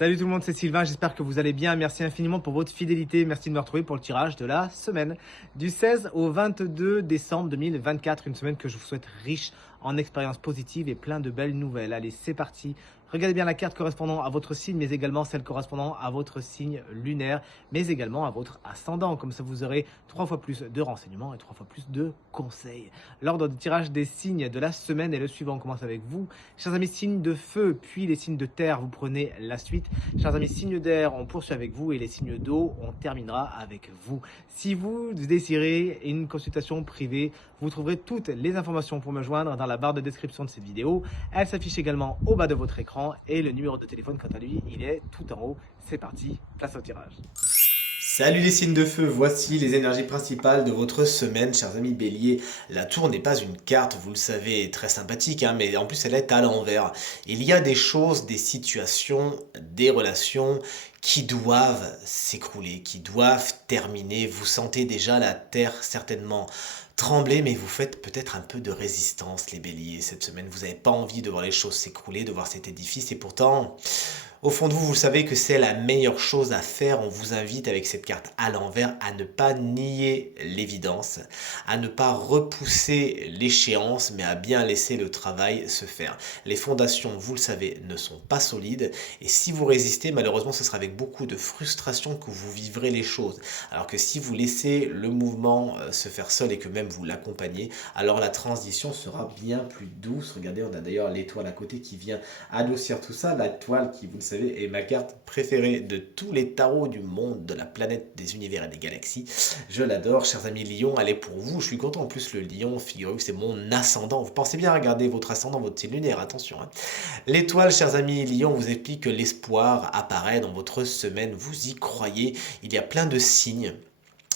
Salut tout le monde, c'est Sylvain, j'espère que vous allez bien. Merci infiniment pour votre fidélité. Merci de me retrouver pour le tirage de la semaine du 16 au 22 décembre 2024. Une semaine que je vous souhaite riche en expériences positives et plein de belles nouvelles. Allez, c'est parti. Regardez bien la carte correspondant à votre signe, mais également celle correspondant à votre signe lunaire, mais également à votre ascendant. Comme ça, vous aurez 3 fois plus de renseignements et 3 fois plus de conseils. L'ordre de tirage des signes de la semaine est le suivant. On commence avec vous, chers amis signes de feu, puis les signes de terre. Vous prenez la suite. Chers amis signes d'air, on poursuit avec vous et les signes d'eau, on terminera avec vous. Si vous désirez une consultation privée, vous trouverez toutes les informations pour me joindre dans la barre de description de cette vidéo. Elle s'affiche également au bas de votre écran et le numéro de téléphone, quant à lui, il est tout en haut. C'est parti, place au tirage. Salut les signes de feu, voici les énergies principales de votre semaine, chers amis béliers. La tour n'est pas une carte, vous le savez, très sympathique, hein, mais en plus elle est à l'envers. Il y a des choses, des situations, des relations qui doivent s'écrouler, qui doivent terminer. Vous sentez déjà la terre certainement trembler, mais vous faites peut-être un peu de résistance, les béliers, cette semaine. Vous n'avez pas envie de voir les choses s'écrouler, de voir cet édifice, et pourtant... Au fond de vous, vous savez que c'est la meilleure chose à faire. On vous invite avec cette carte à l'envers à ne pas nier l'évidence, à ne pas repousser l'échéance, mais à bien laisser le travail se faire. Les fondations, vous le savez, ne sont pas solides. Et si vous résistez, malheureusement, ce sera avec beaucoup de frustration que vous vivrez les choses. Alors que si vous laissez le mouvement se faire seul et que même vous l'accompagnez, alors la transition sera bien plus douce. Regardez, on a d'ailleurs l'étoile à côté qui vient adoucir tout ça. La toile qui, vous le savez, est ma carte préférée de tous les tarots du monde, de la planète, des univers et des galaxies. Je l'adore, chers amis Lion, elle est pour vous. Je suis content en plus, le Lion, figurez-vous que c'est mon ascendant. Vous pensez bien à regarder votre ascendant, votre signe lunaire, attention. Hein. L'étoile, chers amis Lion, vous explique que l'espoir apparaît dans votre semaine. Vous y croyez, il y a plein de signes.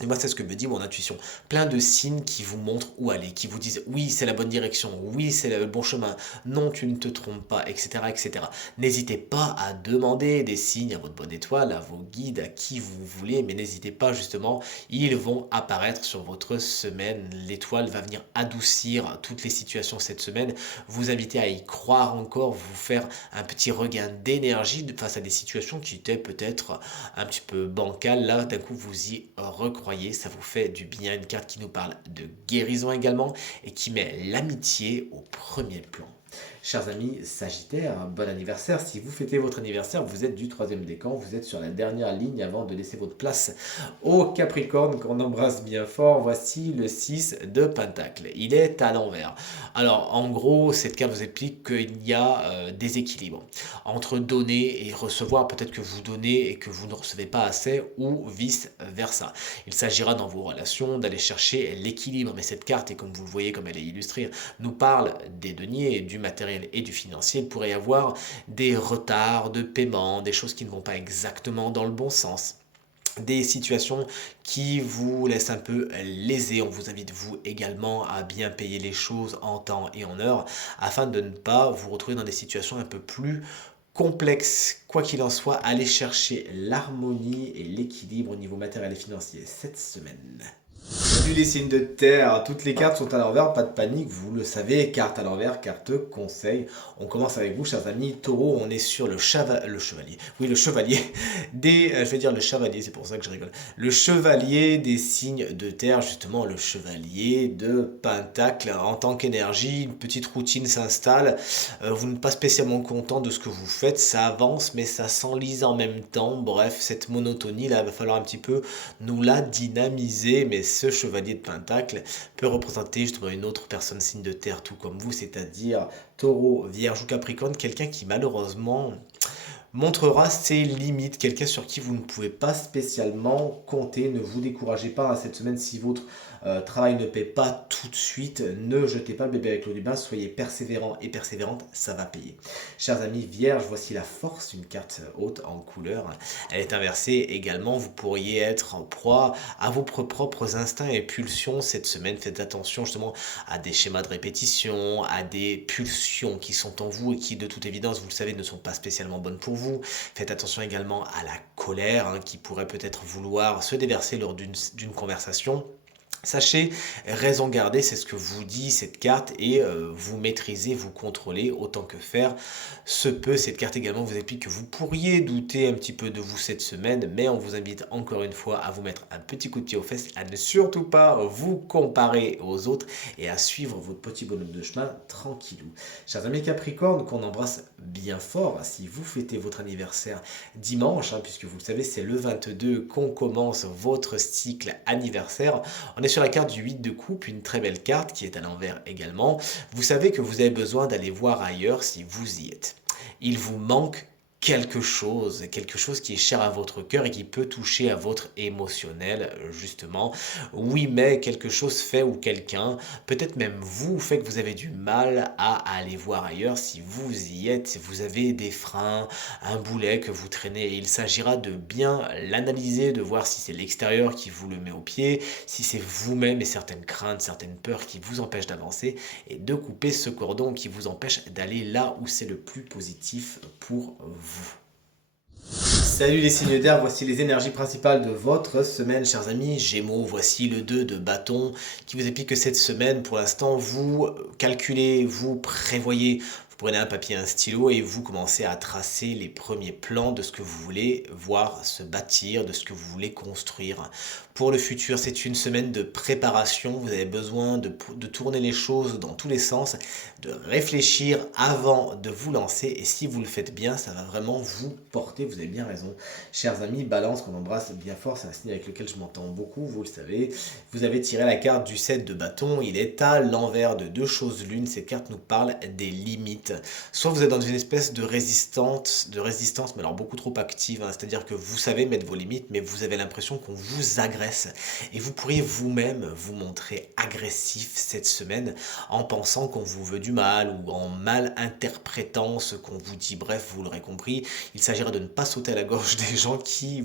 Et moi, c'est ce que me dit mon intuition. Plein de signes qui vous montrent où aller, qui vous disent oui, c'est la bonne direction, oui, c'est le bon chemin, non, tu ne te trompes pas, etc. etc. N'hésitez pas à demander des signes à votre bonne étoile, à vos guides, à qui vous voulez, mais n'hésitez pas justement, ils vont apparaître sur votre semaine. L'étoile va venir adoucir toutes les situations cette semaine, vous inviter à y croire encore, vous faire un petit regain d'énergie face à des situations qui étaient peut-être un petit peu bancales. Là, d'un coup, vous y recroyez. Ça vous fait du bien, une carte qui nous parle de guérison également et qui met l'amitié au premier plan. Chers amis Sagittaire, bon anniversaire. Si vous fêtez votre anniversaire, vous êtes du troisième décan, vous êtes sur la dernière ligne avant de laisser votre place au Capricorne qu'on embrasse bien fort. Voici le 6 de Pentacle. Il est à l'envers. Alors, en gros, cette carte vous explique qu'il y a des équilibres entre donner et recevoir. Peut-être que vous donnez et que vous ne recevez pas assez ou vice-versa. Il s'agira dans vos relations d'aller chercher l'équilibre. Mais cette carte, et comme vous le voyez, comme elle est illustrée, nous parle des deniers, du matériel et du financier. Il pourrait y avoir des retards de paiement, des choses qui ne vont pas exactement dans le bon sens, des situations qui vous laissent un peu lésés. On vous invite vous également à bien payer les choses en temps et en heure afin de ne pas vous retrouver dans des situations un peu plus complexes. Quoi qu'il en soit, allez chercher l'harmonie et l'équilibre au niveau matériel et financier cette semaine. Salut les signes de terre, toutes les cartes sont à l'envers, pas de panique, vous le savez, carte à l'envers, carte conseil. On commence avec vous, chers amis Taureau, on est sur le chevalier, oui le chevalier des, je vais dire le chevalier, c'est pour ça que je rigole, le chevalier des signes de terre, justement le chevalier de Pentacle. En tant qu'énergie, une petite routine s'installe, vous n'êtes pas spécialement content de ce que vous faites, ça avance mais ça s'enlise en même temps, bref, cette monotonie là, il va falloir un petit peu nous la dynamiser, mais ce chevalier de Pentacle peut représenter justement une autre personne signe de terre tout comme vous, c'est-à-dire Taureau, Vierge ou Capricorne, quelqu'un qui malheureusement montrera ses limites, quelqu'un sur qui vous ne pouvez pas spécialement compter. Ne vous découragez pas cette semaine si votre travail ne paie pas tout de suite. Ne jetez pas le bébé avec l'eau du bain, soyez persévérant et persévérante, ça va payer. Chers amis Vierge, voici la force, une carte haute en couleur. Elle est inversée également, vous pourriez être en proie à vos propres instincts et pulsions cette semaine. Faites attention justement à des schémas de répétition, à des pulsions qui sont en vous et qui de toute évidence, vous le savez, ne sont pas spécialement bonnes pour vous. Faites attention également à la colère qui pourrait peut-être vouloir se déverser lors d'une conversation. Sachez, raison garder, c'est ce que vous dit cette carte et vous maîtrisez, vous contrôlez autant que faire se peut. Cette carte également vous explique que vous pourriez douter un petit peu de vous cette semaine, mais on vous invite encore une fois à vous mettre un petit coup de pied aux fesses, à ne surtout pas vous comparer aux autres et à suivre votre petit bonhomme de chemin tranquillou. Chers amis Capricorne, qu'on embrasse bien fort, si vous fêtez votre anniversaire dimanche, puisque vous le savez, c'est le 22 qu'on commence votre cycle anniversaire. On est sur la carte du 8 de coupe, une très belle carte qui est à l'envers également. Vous savez que vous avez besoin d'aller voir ailleurs si vous y êtes. Il vous manque quelque chose qui est cher à votre cœur et qui peut toucher à votre émotionnel, justement. Oui, mais quelque chose fait ou quelqu'un, peut-être même vous, fait que vous avez du mal à aller voir ailleurs si vous y êtes, si vous avez des freins, un boulet que vous traînez. Et il s'agira de bien l'analyser, de voir si c'est l'extérieur qui vous le met au pied, si c'est vous-même et certaines craintes, certaines peurs qui vous empêchent d'avancer, et de couper ce cordon qui vous empêche d'aller là où c'est le plus positif pour vous. Salut les signes d'air, voici les énergies principales de votre semaine, chers amis. Gémeaux, voici le 2 de bâton qui vous explique que cette semaine, pour l'instant, vous calculez, vous prévoyez. Vous prenez un papier, un stylo et vous commencez à tracer les premiers plans de ce que vous voulez voir se bâtir, de ce que vous voulez construire. Pour le futur, c'est une semaine de préparation. Vous avez besoin de tourner les choses dans tous les sens, de réfléchir avant de vous lancer. Et si vous le faites bien, ça va vraiment vous porter. Vous avez bien raison. Chers amis, Balance, qu'on embrasse bien fort, c'est un signe avec lequel je m'entends beaucoup, vous le savez. Vous avez tiré la carte du 7 de bâton. Il est à l'envers de deux choses l'une. Cette carte nous parle des limites. Soit vous êtes dans une espèce de résistance, mais alors beaucoup trop active. C'est-à-dire que vous savez mettre vos limites, mais vous avez l'impression qu'on vous agresse. Et vous pourriez vous-même vous montrer agressif cette semaine en pensant qu'on vous veut du mal ou en mal interprétant ce qu'on vous dit. Bref, vous l'aurez compris, il s'agira de ne pas sauter à la gorge des gens qui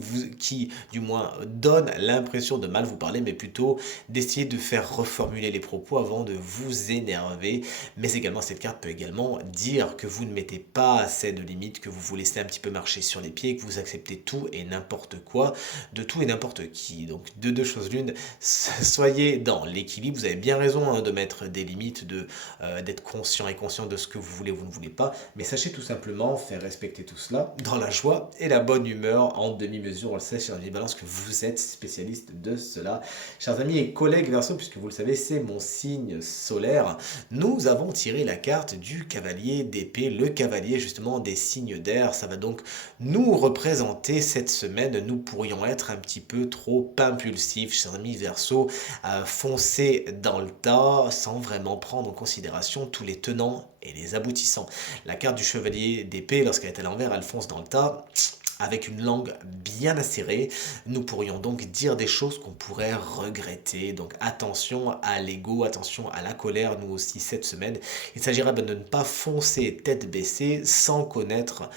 du moins, donnent l'impression de mal vous parler, mais plutôt d'essayer de faire reformuler les propos avant de vous énerver. Mais également, cette carte peut également dire que vous ne mettez pas assez de limites, que vous vous laissez un petit peu marcher sur les pieds, que vous acceptez tout et n'importe quoi, de tout et n'importe qui. Donc, de deux choses l'une, soyez dans l'équilibre. Vous avez bien raison de mettre des limites, d'être conscient et conscient de ce que vous voulez ou vous ne voulez pas, mais sachez tout simplement faire respecter tout cela dans la joie et la bonne humeur en demi-mesure. On le sait, chers amis Balance, que vous êtes spécialiste de cela. Chers amis et collègues Verseau, puisque vous le savez, c'est mon signe solaire, nous avons tiré la carte du cavalier d'épée, le cavalier justement des signes d'air. Ça va donc nous représenter cette semaine. Nous pourrions être un petit peu trop impulsifs, chers amis Verseau, foncer dans le tas sans vraiment prendre en considération tous les tenants et les aboutissants. La carte du chevalier d'épée, lorsqu'elle est à l'envers, elle fonce dans le tas avec une langue bien acérée. Nous pourrions donc dire des choses qu'on pourrait regretter. Donc attention à l'ego, attention à la colère, nous aussi cette semaine. Il s'agira de ne pas foncer tête baissée sans connaître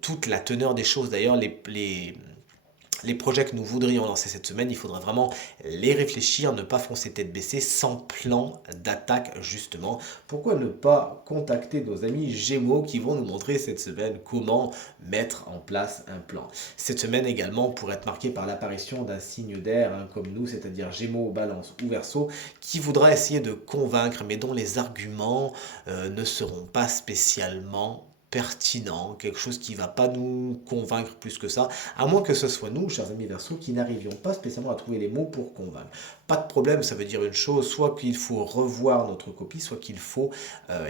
toute la teneur des choses. D'ailleurs, les projets que nous voudrions lancer cette semaine, il faudra vraiment les réfléchir, ne pas foncer tête baissée, sans plan d'attaque justement. Pourquoi ne pas contacter nos amis Gémeaux qui vont nous montrer cette semaine comment mettre en place un plan. Cette semaine également pourrait être marquée par l'apparition d'un signe d'air comme nous, c'est-à-dire Gémeaux, Balance ou Verseau, qui voudra essayer de convaincre, mais dont les arguments ne seront pas spécialement pertinent, quelque chose qui ne va pas nous convaincre plus que ça, à moins que ce soit nous, chers amis Verseau, qui n'arrivions pas spécialement à trouver les mots pour convaincre. Pas de problème, ça veut dire une chose, soit qu'il faut revoir notre copie, soit qu'il faut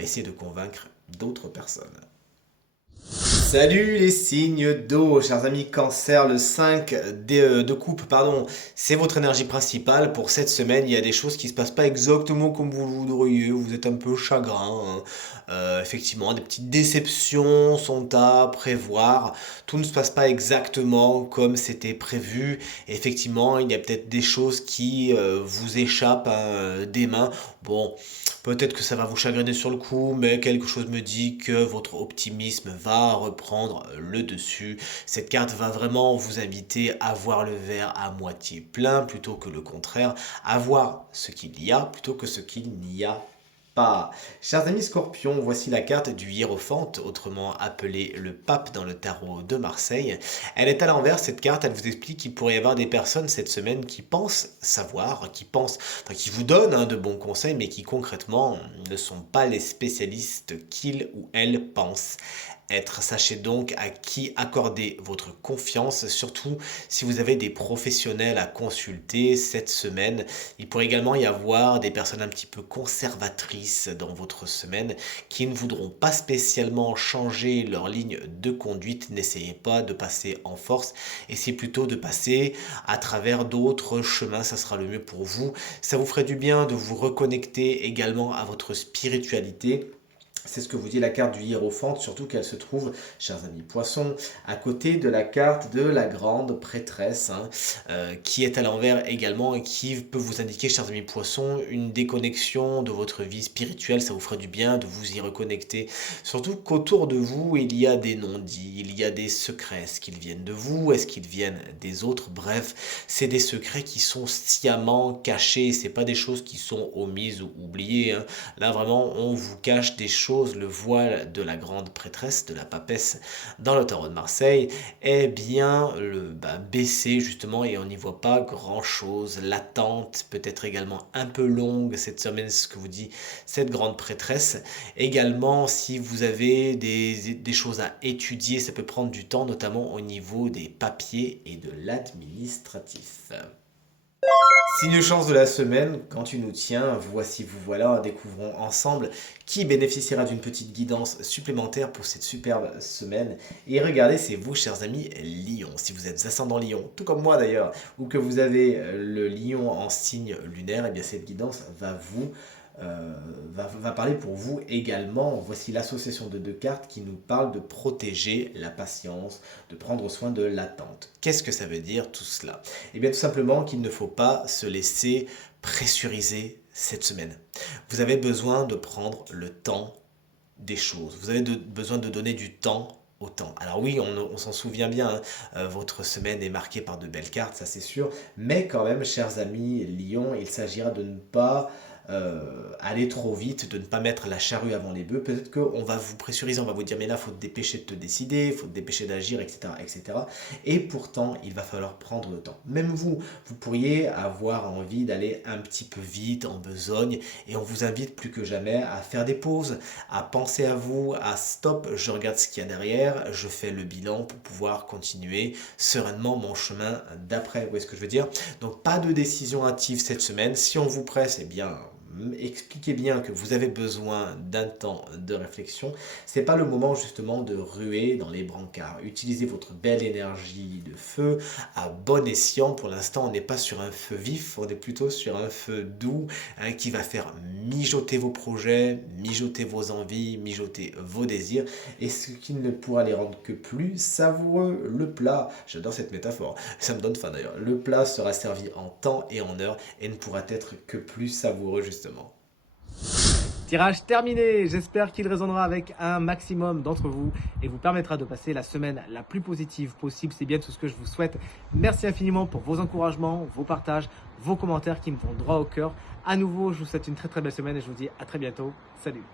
essayer de convaincre d'autres personnes. Salut les signes d'eau, chers amis Cancer, le 5 de coupe, pardon, c'est votre énergie principale pour cette semaine. Il y a des choses qui ne se passent pas exactement comme vous le voudriez, vous êtes un peu chagrin, effectivement, des petites déceptions sont à prévoir, tout ne se passe pas exactement comme c'était prévu. Effectivement, il y a peut-être des choses qui vous échappent des mains. Bon, peut-être que ça va vous chagriner sur le coup, mais quelque chose me dit que votre optimisme va reprendre le dessus. Cette carte va vraiment vous inviter à voir le verre à moitié plein plutôt que le contraire, à voir ce qu'il y a plutôt que ce qu'il n'y a pas. Chers amis Scorpions, voici la carte du Hiérophante, autrement appelé le pape dans le tarot de Marseille. Elle est à l'envers, cette carte, elle vous explique qu'il pourrait y avoir des personnes cette semaine qui pensent savoir, qui vous donnent de bons conseils, mais qui concrètement ne sont pas les spécialistes qu'ils ou elles pensent être. Sachez donc à qui accorder votre confiance, surtout si vous avez des professionnels à consulter cette semaine. Il pourrait également y avoir des personnes un petit peu conservatrices dans votre semaine qui ne voudront pas spécialement changer leur ligne de conduite. N'essayez pas de passer en force, essayez plutôt de passer à travers d'autres chemins, ça sera le mieux pour vous. Ça vous ferait du bien de vous reconnecter également à votre spiritualité. C'est ce que vous dit la carte du Hiérophante, surtout qu'elle se trouve, chers amis poissons, à côté de la carte de la grande prêtresse, qui est à l'envers également et qui peut vous indiquer, chers amis poissons, une déconnexion de votre vie spirituelle. Ça vous ferait du bien de vous y reconnecter. Surtout qu'autour de vous, il y a des non-dits, il y a des secrets. Est-ce qu'ils viennent de vous? Est-ce qu'ils viennent des autres? Bref, c'est des secrets qui sont sciemment cachés. C'est pas des choses qui sont omises ou oubliées. Là, vraiment, on vous cache des choses. Le voile de la grande prêtresse, de la papesse dans le tarot de Marseille est bien baissé justement et on n'y voit pas grand chose. L'attente peut être également un peu longue cette semaine, ce que vous dit cette grande prêtresse. Également, si vous avez des choses à étudier, ça peut prendre du temps, notamment au niveau des papiers et de l'administratif. Signe chance de la semaine, quand tu nous tiens, voici vous voilà, découvrons ensemble qui bénéficiera d'une petite guidance supplémentaire pour cette superbe semaine. Et regardez, c'est vous, chers amis Lion. Si vous êtes ascendant Lion, tout comme moi d'ailleurs, ou que vous avez le Lion en signe lunaire, et bien cette guidance va parler pour vous également. Voici l'association de deux cartes qui nous parle de protéger la patience, de prendre soin de l'attente. Qu'est-ce que ça veut dire tout cela? Eh bien tout simplement qu'il ne faut pas se laisser pressuriser cette semaine. Vous avez besoin de prendre le temps des choses. Vous avez besoin de donner du temps au temps. Alors oui, on s'en souvient bien, votre semaine est marquée par de belles cartes, ça c'est sûr, mais quand même, chers amis Lion, il s'agira de ne pas aller trop vite, de ne pas mettre la charrue avant les bœufs. Peut-être qu'on va vous pressuriser, on va vous dire mais là il faut te dépêcher de te décider, il faut te dépêcher d'agir, etc., etc. Et pourtant il va falloir prendre le temps. Même vous pourriez avoir envie d'aller un petit peu vite, en besogne, et on vous invite plus que jamais à faire des pauses, à penser à vous, à stop, je regarde ce qu'il y a derrière, je fais le bilan pour pouvoir continuer sereinement mon chemin d'après. Vous voyez ce que je veux dire? Donc pas de décision hâtive cette semaine. Si on vous presse, eh bien expliquez bien que vous avez besoin d'un temps de réflexion. C'est pas le moment justement de ruer dans les brancards. Utilisez votre belle énergie de feu à bon escient. Pour l'instant, on n'est pas sur un feu vif, on est plutôt sur un feu doux qui va faire mijoter vos projets, mijoter vos envies, mijoter vos désirs, et ce qui ne pourra les rendre que plus savoureux. Le plat, j'adore cette métaphore, ça me donne faim d'ailleurs, le plat sera servi en temps et en heure et ne pourra être que plus savoureux justement. Tirage terminé, j'espère qu'il résonnera avec un maximum d'entre vous et vous permettra de passer la semaine la plus positive possible. C'est bien tout ce que je vous souhaite. Merci infiniment pour vos encouragements, vos partages, vos commentaires qui me vont droit au cœur. À nouveau, je vous souhaite une très très belle semaine et je vous dis à très bientôt. Salut!